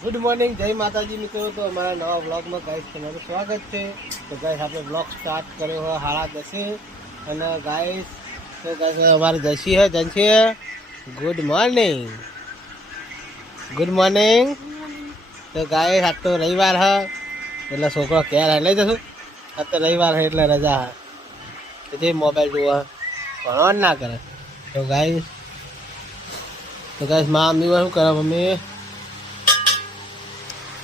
Good morning, જય માતાજી મિત્રો। તો અમારા નવા વ્લોગમાં ગાઈસ તમારું સ્વાગત છે। તો ગાઈસ આપણે વ્લોગ સ્ટાર્ટ કર્યો હોય 10:30 અને ગાઈસ તો ગાઈસ અમારે જશી હે જનસી હે ગુડ મોર્નિંગ ગુડ મોર્નિંગ। તો ગાઈસ આજ તો રવિવાર હે એટલે છોકરો ક્યારે હે લઈ જશું। આજ તો રવિવાર હે એટલે રજા હે તો જે મોબાઈલ જોવા ભણવાનું ના કરે। તો ગાઈસ માં મમ્મી શું કરે? મમ્મી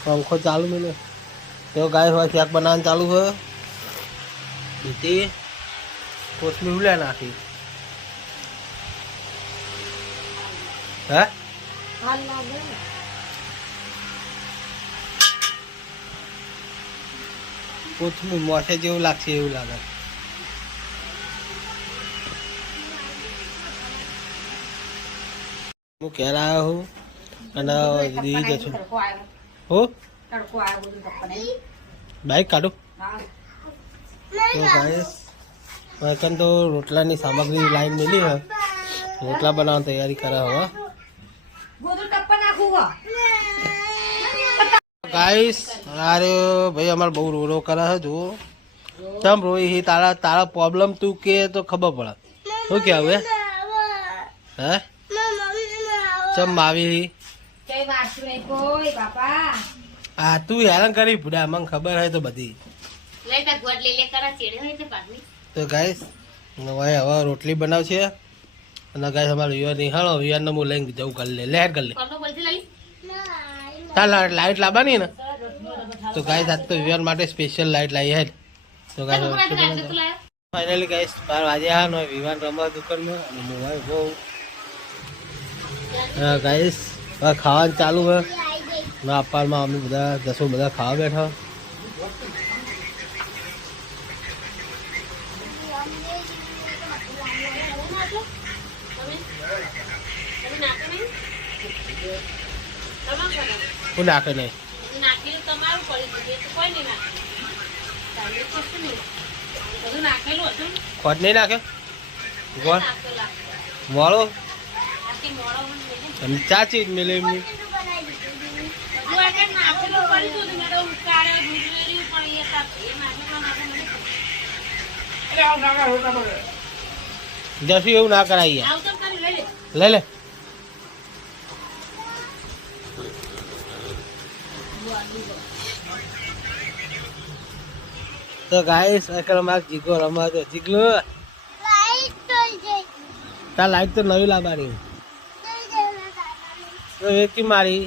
पंखो चालू मैंने तो गाय हुआ शाक बनाना चालू है। बीती कोथमीर उल्या नाखी है कोथमीर मोसे जेवू लागशे एवू लागे। હું ઘેર આવ્યો હું અને દીદી જશું हो बाइक काटो। तो गाइस वैकन तो रोटला की सामग्री लाइन मिली है, रोटला बनाने तैयारी करा हुआ। गाइस अरे भाई हमारे बहु रो रो करा है जो तम रोई ही तारा तारा प्रॉब्लम तू के तो खबर पड़ा तो क्या हुए है चम मावी ही हाँ तू हैरान करी बुढ़ा मंग खबर है तो बधी तो गाइस भाई हवा रोटली बनाव छे અને ગાઈસ અમારો વિવાન નિહાળો વિવાન ને હું લઈને જવું કરી લે લેટ કરી લે તાર લાઈટ લાવવાની ને તો ગાઈસ આજ તો વિવાન માટે સ્પેશિયલ લાઈટ લાવી હે। તો ગાઈસ ફાઇનલી ગાઈસ 12 વાગ્યા હા નો વિવાન રમવા દુકાનમાં અને મોબાઈલ બહુ ગાઈસ ખાવાનું ચાલુ હે ના અપારમાં અમે બધા 10 બધા ખાવા બેઠા। હું નાખે નહીં ખોટ નહીં નાખે મોળો ચા ચીજ મિલે એમની જશું એવું ના કરાય લે લે तो गाइस अकर मार जीगो रमा दे जीगलो लाइट तो ता लाइट तो नवी लाबारी तो एक की मारी